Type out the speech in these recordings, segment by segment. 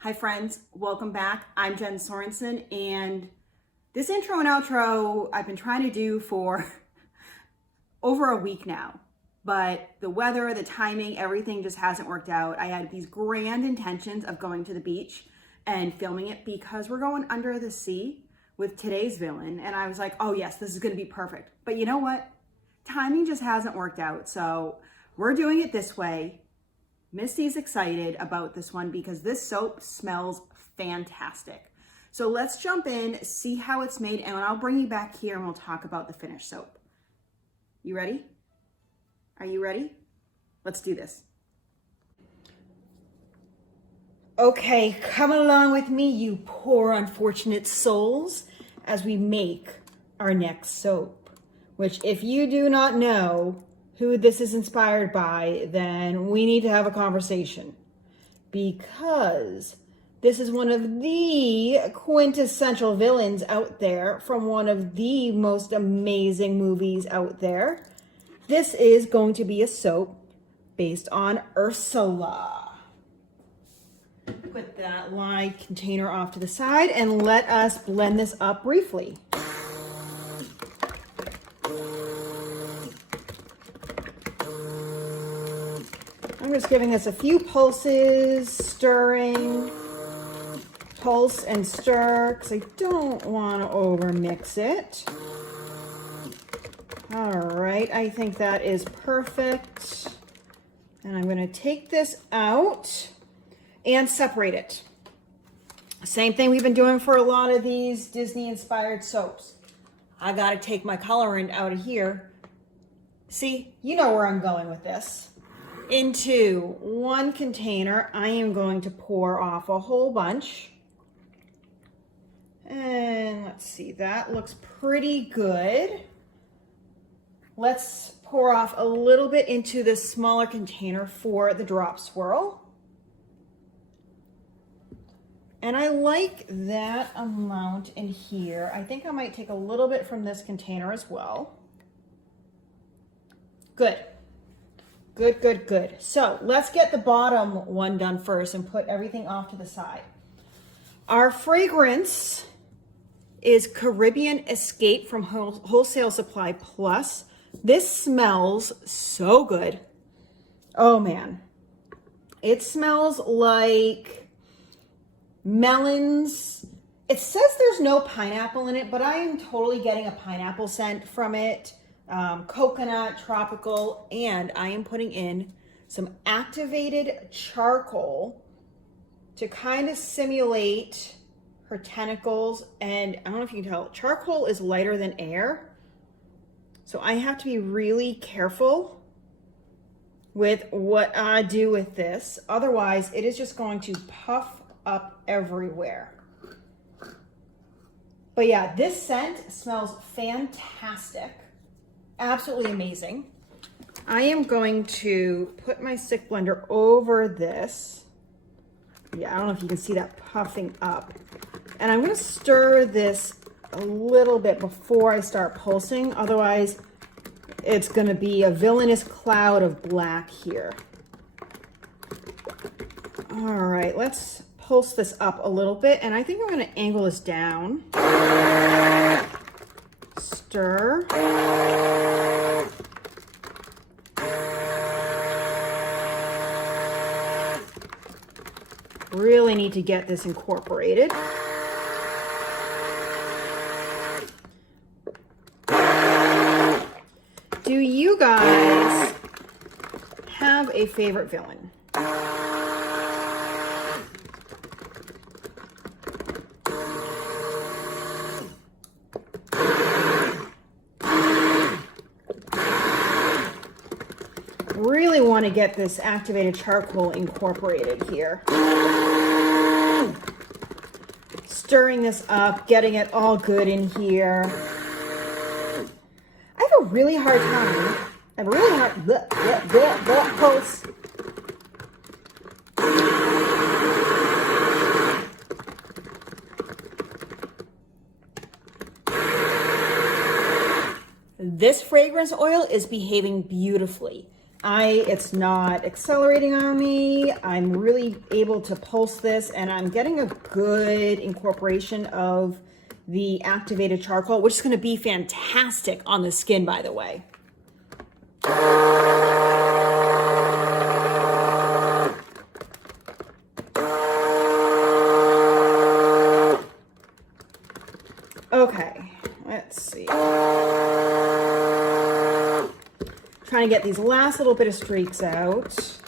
Hi friends, welcome back. I'm Jen Sorensen, and this intro and outro I've been trying to do for over a week now, but the weather, the timing, everything just hasn't worked out. I had these grand intentions of going to the beach and filming it because we're going under the sea with today's villain, and I was like, oh yes, this is gonna be perfect. But you know what? Timing just hasn't worked out, so we're doing it this way. Misty's excited about this one because this soap smells fantastic. So let's jump in, see how it's made, and I'll bring you back here and we'll talk about the finished soap. You ready? Are you ready? Let's do this. Okay, come along with me, you poor unfortunate souls, as we make our next soap, which if you do not know who this is inspired by, then we need to have a conversation, because this is one of the quintessential villains out there from one of the most amazing movies out there. This is going to be a soap based on Ursula. Put that lined container off to the side and let us blend this up briefly. I'm just giving this a few pulses, stirring, pulse and stir, because I don't want to over mix it. All right, I think that is perfect. And I'm going to take this out and separate it. Same thing we've been doing for a lot of these Disney-inspired soaps. I got to take my colorant out of here. See, you know where I'm going with this. Into one container, I am going to pour off a whole bunch. And let's see, that looks pretty good. Let's pour off a little bit into this smaller container for the drop swirl. And I like that amount in here. I think I might take a little bit from this container as well. Good. Good, good, good. So let's get the bottom one done first and put everything off to the side. Our fragrance is Caribbean Escape from Wholesale Supply Plus. This smells so good. Oh man. It smells like melons. It says there's no pineapple in it, but I am totally getting a pineapple scent from it. Coconut, tropical, and I am putting in some activated charcoal to kind of simulate her tentacles. And I don't know if you can tell, charcoal is lighter than air. So I have to be really careful with what I do with this. Otherwise, it is just going to puff up everywhere. But yeah, this scent smells fantastic. Absolutely amazing. I am going to put my stick blender over this. Yeah, I don't know if you can see that puffing up. And I'm going to stir this a little bit before I start pulsing. Otherwise, it's going to be a villainous cloud of black here. All right, let's pulse this up a little bit. And I think I'm going to angle this down. Stir. Really need to get this incorporated. Do you guys have a favorite villain? Really want to get this activated charcoal incorporated here. Stirring this up, getting it all good in here. I have a really hard time. I have a really hard pulse. This fragrance oil is behaving beautifully. It's not accelerating on me. I'm really able to pulse this, and I'm getting a good incorporation of the activated charcoal, which is going to be fantastic on the skin, by the way. Okay, let's see. Trying to get these last little bit of streaks out.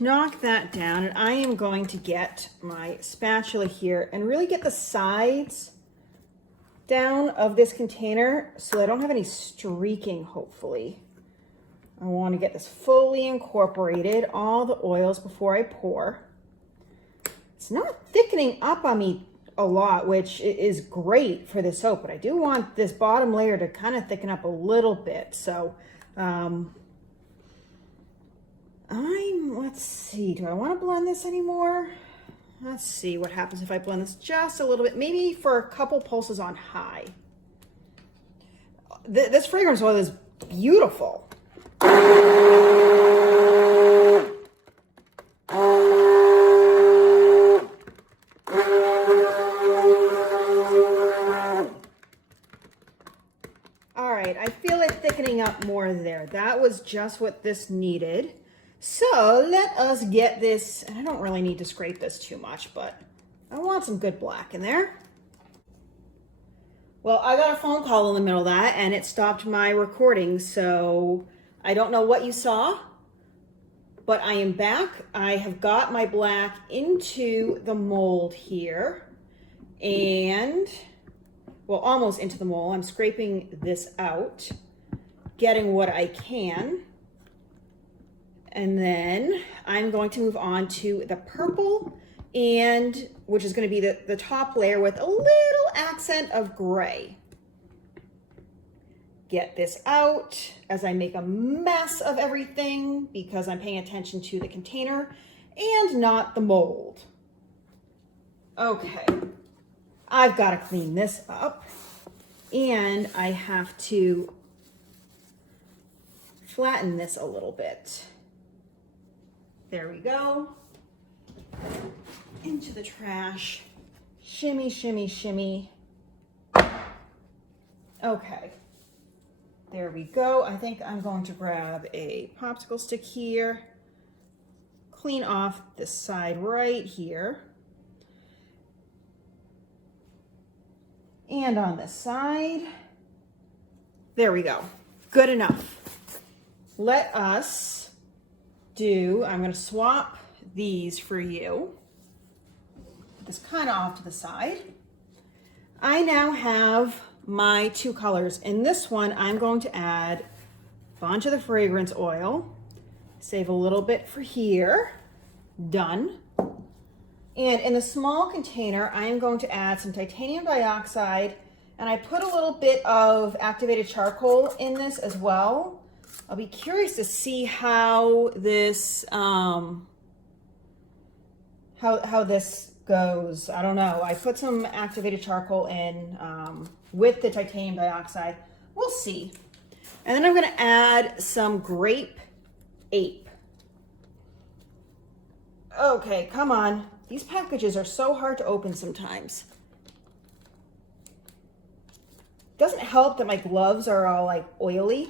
Knock that down, and I am going to get my spatula here and really get the sides down of this container so I don't have any streaking, hopefully. I want to get this fully incorporated, all the oils before I pour. It's not thickening up on me a lot, which is great for this soap, but I do want this bottom layer to kind of thicken up a little bit. So let's see, do I want to blend this anymore? Let's see what happens if I blend this just a little bit, maybe for a couple pulses on high. This fragrance oil is beautiful. All right, I feel it thickening up more there. That was just what this needed. So let us get this, and I don't really need to scrape this too much, but I want some good black in there. Well, I got a phone call in the middle of that, and it stopped my recording, so I don't know what you saw, but I am back. I have got my black into the mold here, and, well, almost into the mold. I'm scraping this out, getting what I can. And then I'm going to move on to the purple, and which is going to be the top layer with a little accent of gray. Get this out as I make a mess of everything because I'm paying attention to the container and not the mold. Okay, I've got to clean this up, and I have to flatten this a little bit. There we go. Into the trash. Shimmy, shimmy, shimmy. Okay. There we go. I think I'm going to grab a popsicle stick here. Clean off this side right here. And on this side. There we go. Good enough. Let us I'm going to swap these for you. Put this kind of off to the side. I now have my two colors. In this one, I'm going to add a bunch of the fragrance oil. Save a little bit for here. Done. And in the small container, I'm going to add some titanium dioxide, and I put a little bit of activated charcoal in this as well. I'll be curious to see how this how this goes. I don't know. I put some activated charcoal in with the titanium dioxide. We'll see. And then I'm going to add some grape ape. Okay, come on. These packages are so hard to open sometimes. Doesn't help that my gloves are all like oily.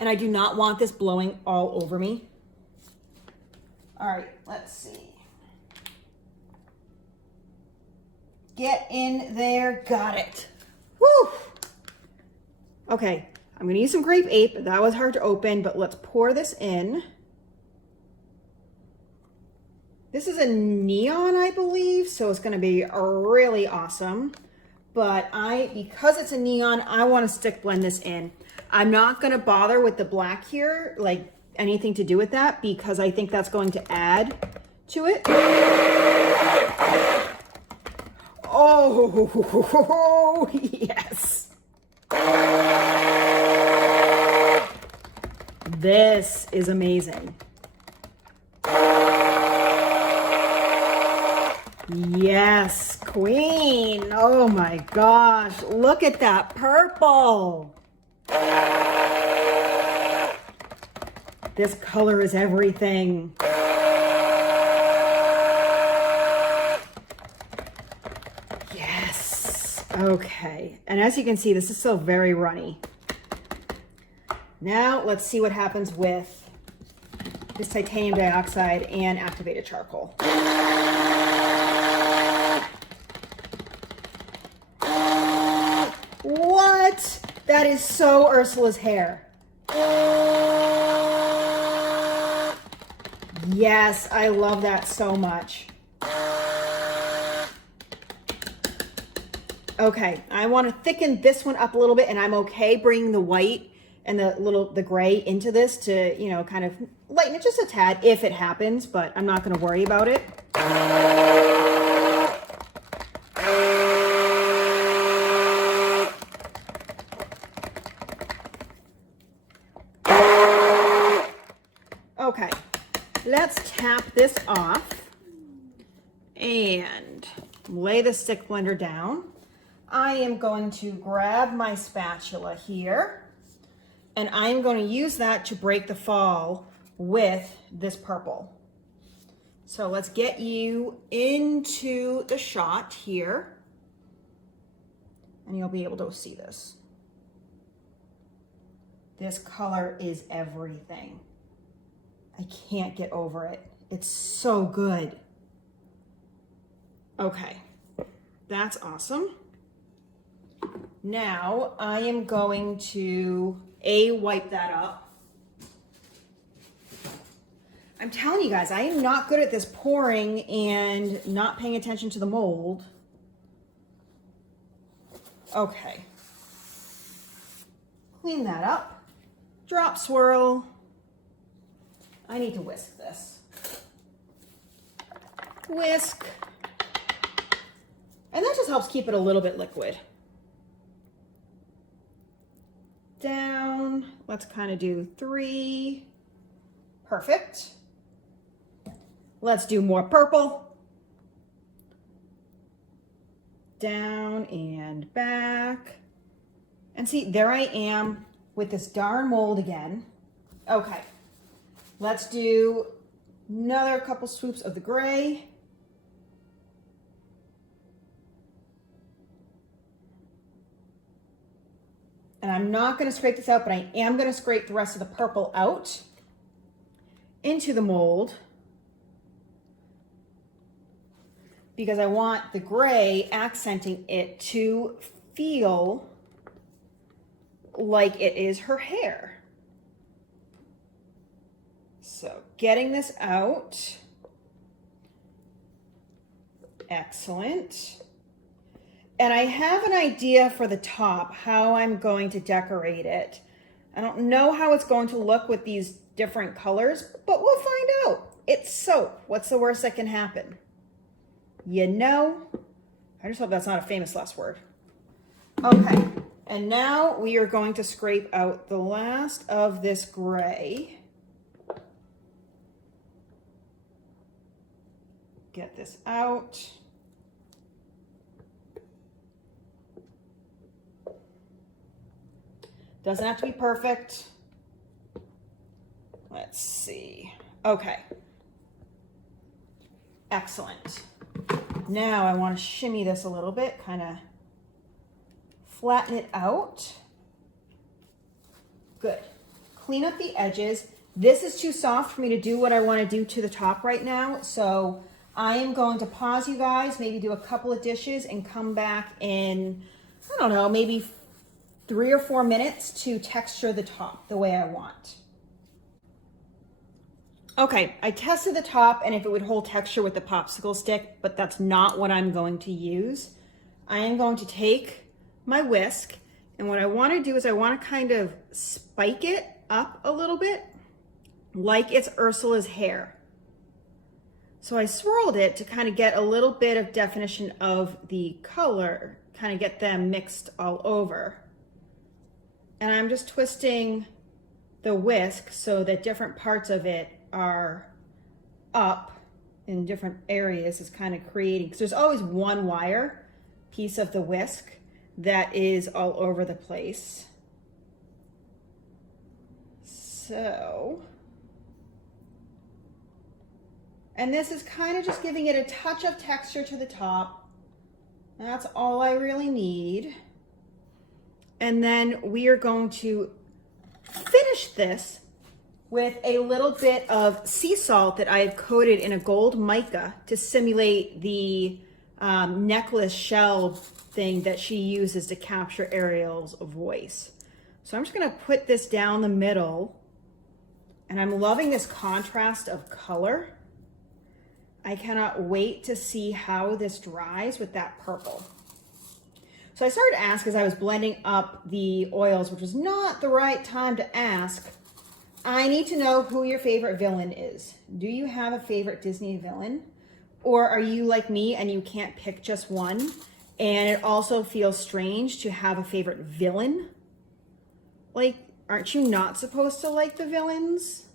And I do not want this blowing all over me. All right, let's see. Get in there, got it. Woo! Okay, I'm gonna use some grape ape. That was hard to open, but let's pour this in. This is a neon, I believe, so it's gonna be really awesome. But because it's a neon, I wanna stick blend this in. I'm not going to bother with the black here, like anything to do with that, because I think that's going to add to it. Oh, yes. This is amazing. Yes, queen. Oh my gosh, look at that purple. This color is everything. Yes. Okay. And as you can see, this is still very runny. Now let's see what happens with this titanium dioxide and activated charcoal. What? That is so Ursula's hair. Yes, I love that so much. Okay, I want to thicken this one up a little bit, and I'm okay bringing the white and the gray into this to, you know, kind of lighten it just a tad if it happens, but I'm not going to worry about it. Okay, let's tap this off and lay the stick blender down. I am going to grab my spatula here, and I'm going to use that to break the fall with this purple. So let's get you into the shot here, and you'll be able to see this. This color is everything. I can't get over it. It's so good. Okay, that's awesome. Now I am going to wipe that up. I'm telling you guys, I am not good at this pouring and not paying attention to the mold. Okay. Clean that up. Drop swirl. I need to whisk this. Whisk. And that just helps keep it a little bit liquid. Down. Let's kind of do 3. Perfect. Let's do more purple. Down and back. And see, there I am with this darn mold again. Okay. Let's do another couple swoops of the gray. And I'm not going to scrape this out, but I am going to scrape the rest of the purple out into the mold because I want the gray accenting it to feel like it is her hair. So getting this out. Excellent. And I have an idea for the top, how I'm going to decorate it. I don't know how it's going to look with these different colors, but we'll find out. It's soap. What's the worst that can happen? You know? I just hope that's not a famous last word. Okay, and now we are going to scrape out the last of this gray. Get this out. Doesn't have to be perfect. Let's see. Okay. Excellent. Now I want to shimmy this a little bit, kind of flatten it out. Good. Clean up the edges. This is too soft for me to do what I want to do to the top right now, so I am going to pause you guys, maybe do a couple of dishes and come back in, I don't know, maybe 3 or 4 minutes to texture the top the way I want. Okay, I tested the top and if it would hold texture with the popsicle stick, but that's not what I'm going to use. I am going to take my whisk, and what I want to do is I want to kind of spike it up a little bit like it's Ursula's hair. So I swirled it to kind of get a little bit of definition of the color, kind of get them mixed all over. And I'm just twisting the whisk so that different parts of it are up in different areas is kind of creating, because there's always one wire piece of the whisk that is all over the place. So, and this is kind of just giving it a touch of texture to the top. That's all I really need. And then we are going to finish this with a little bit of sea salt that I have coated in a gold mica to simulate the necklace shell thing that she uses to capture Ariel's voice. So I'm just gonna put this down the middle, and I'm loving this contrast of color. I cannot wait to see how this dries with that purple. So I started to ask as I was blending up the oils, which was not the right time to ask, I need to know who your favorite villain is. Do you have a favorite Disney villain? Or are you like me and you can't pick just one? And it also feels strange to have a favorite villain. Like, aren't you not supposed to like the villains?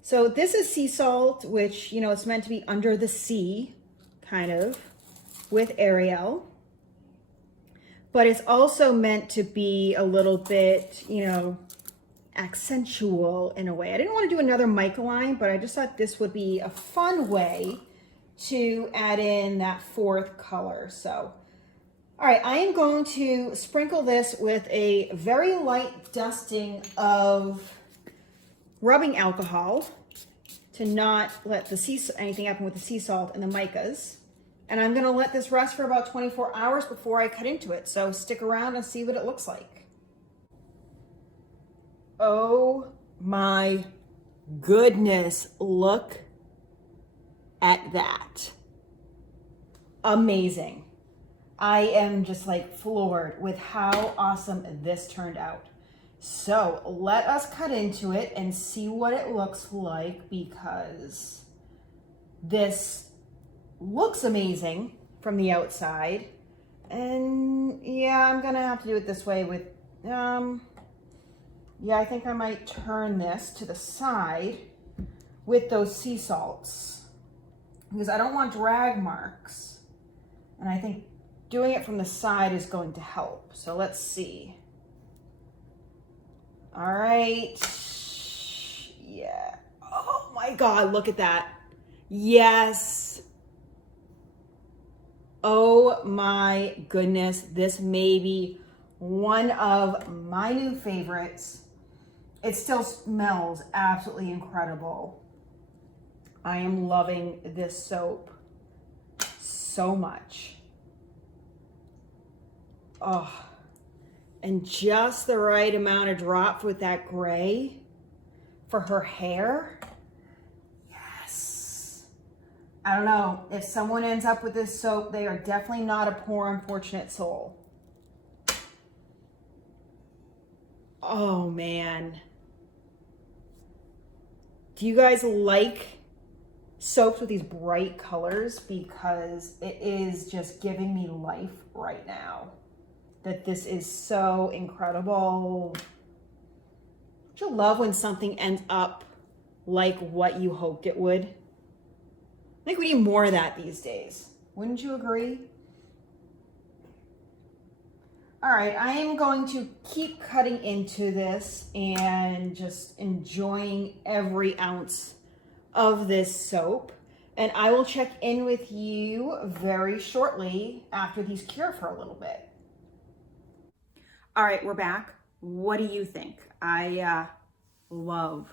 So this is sea salt, which, you know, it's meant to be under the sea, kind of, with Ariel. But it's also meant to be a little bit, you know, accentual in a way. I didn't want to do another mica line, but I just thought this would be a fun way to add in that fourth color. So, all right, I am going to sprinkle this with a very light dusting of rubbing alcohol to not let anything happen with the sea salt and the micas. And I'm gonna let this rest for about 24 hours before I cut into it. So stick around and see what it looks like. Oh my goodness, look at that. Amazing. I am just like floored with how awesome this turned out. So let us cut into it and see what it looks like, because this looks amazing from the outside. And yeah, I'm gonna have to do it this way with, yeah, I think I might turn this to the side with those sea salts, because I don't want drag marks. And I think doing it from the side is going to help. So let's see. All right. Yeah. Oh my God, look at that. Yes. Oh my goodness. This may be one of my new favorites. It still smells absolutely incredible. I am loving this soap so much. Oh, and just the right amount of drop with that gray for her hair. Yes. I don't know, if someone ends up with this soap, they are definitely not a poor, unfortunate soul. Oh man. Do you guys like soaps with these bright colors? Because it is just giving me life right now. That this is so incredible. Don't you love when something ends up like what you hoped it would? I think we need more of that these days. Wouldn't you agree? All right, I am going to keep cutting into this and just enjoying every ounce of this soap. And I will check in with you very shortly after these cure for a little bit. All right, we're back. What do you think? I love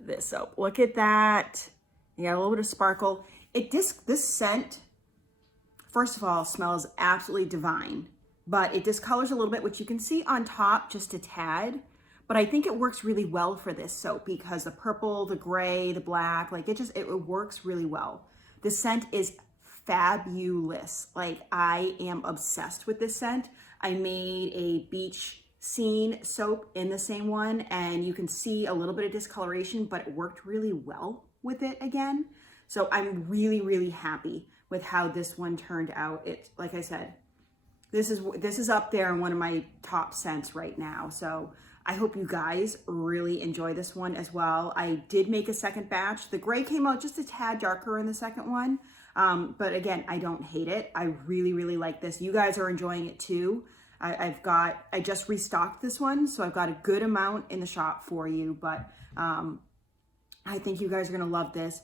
this soap. Look at that. You got a little bit of sparkle. This scent, first of all, smells absolutely divine, but it discolors a little bit, which you can see on top just a tad. But I think it works really well for this soap because the purple, the gray, the black, like it works really well. The scent is fabulous. Like, I am obsessed with this scent. I made a beach scene soap in the same one, and you can see a little bit of discoloration, but it worked really well with it again. So I'm really, really happy with how this one turned out. It, like I said, this is up there in one of my top scents right now. So I hope you guys really enjoy this one as well. I did make a second batch. The gray came out just a tad darker in the second one. But again, I don't hate it. I really, really like this. You guys are enjoying it too. I just restocked this one, so I've got a good amount in the shop for you, but I think you guys are gonna love this.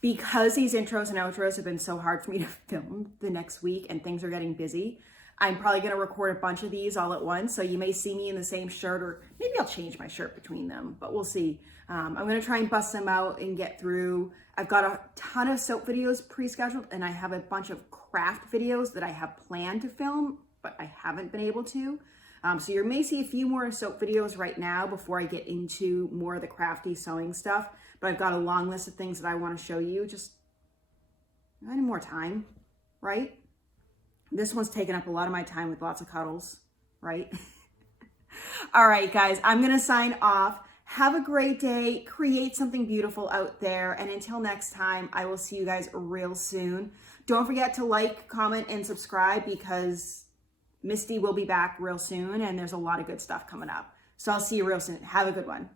Because these intros and outros have been so hard for me to film the next week and things are getting busy, I'm probably gonna record a bunch of these all at once. So you may see me in the same shirt, or maybe I'll change my shirt between them, but we'll see. I'm gonna try and bust them out and get through. I've got a ton of soap videos pre-scheduled, and I have a bunch of craft videos that I have planned to film, but I haven't been able to. So you may see a few more soap videos right now before I get into more of the crafty sewing stuff. But I've got a long list of things that I want to show you. Just, I need more time, right? This one's taken up a lot of my time with lots of cuddles, right? All right, guys, I'm going to sign off. Have a great day. Create something beautiful out there. And until next time, I will see you guys real soon. Don't forget to like, comment, and subscribe, because Misty will be back real soon and there's a lot of good stuff coming up. So I'll see you real soon. Have a good one.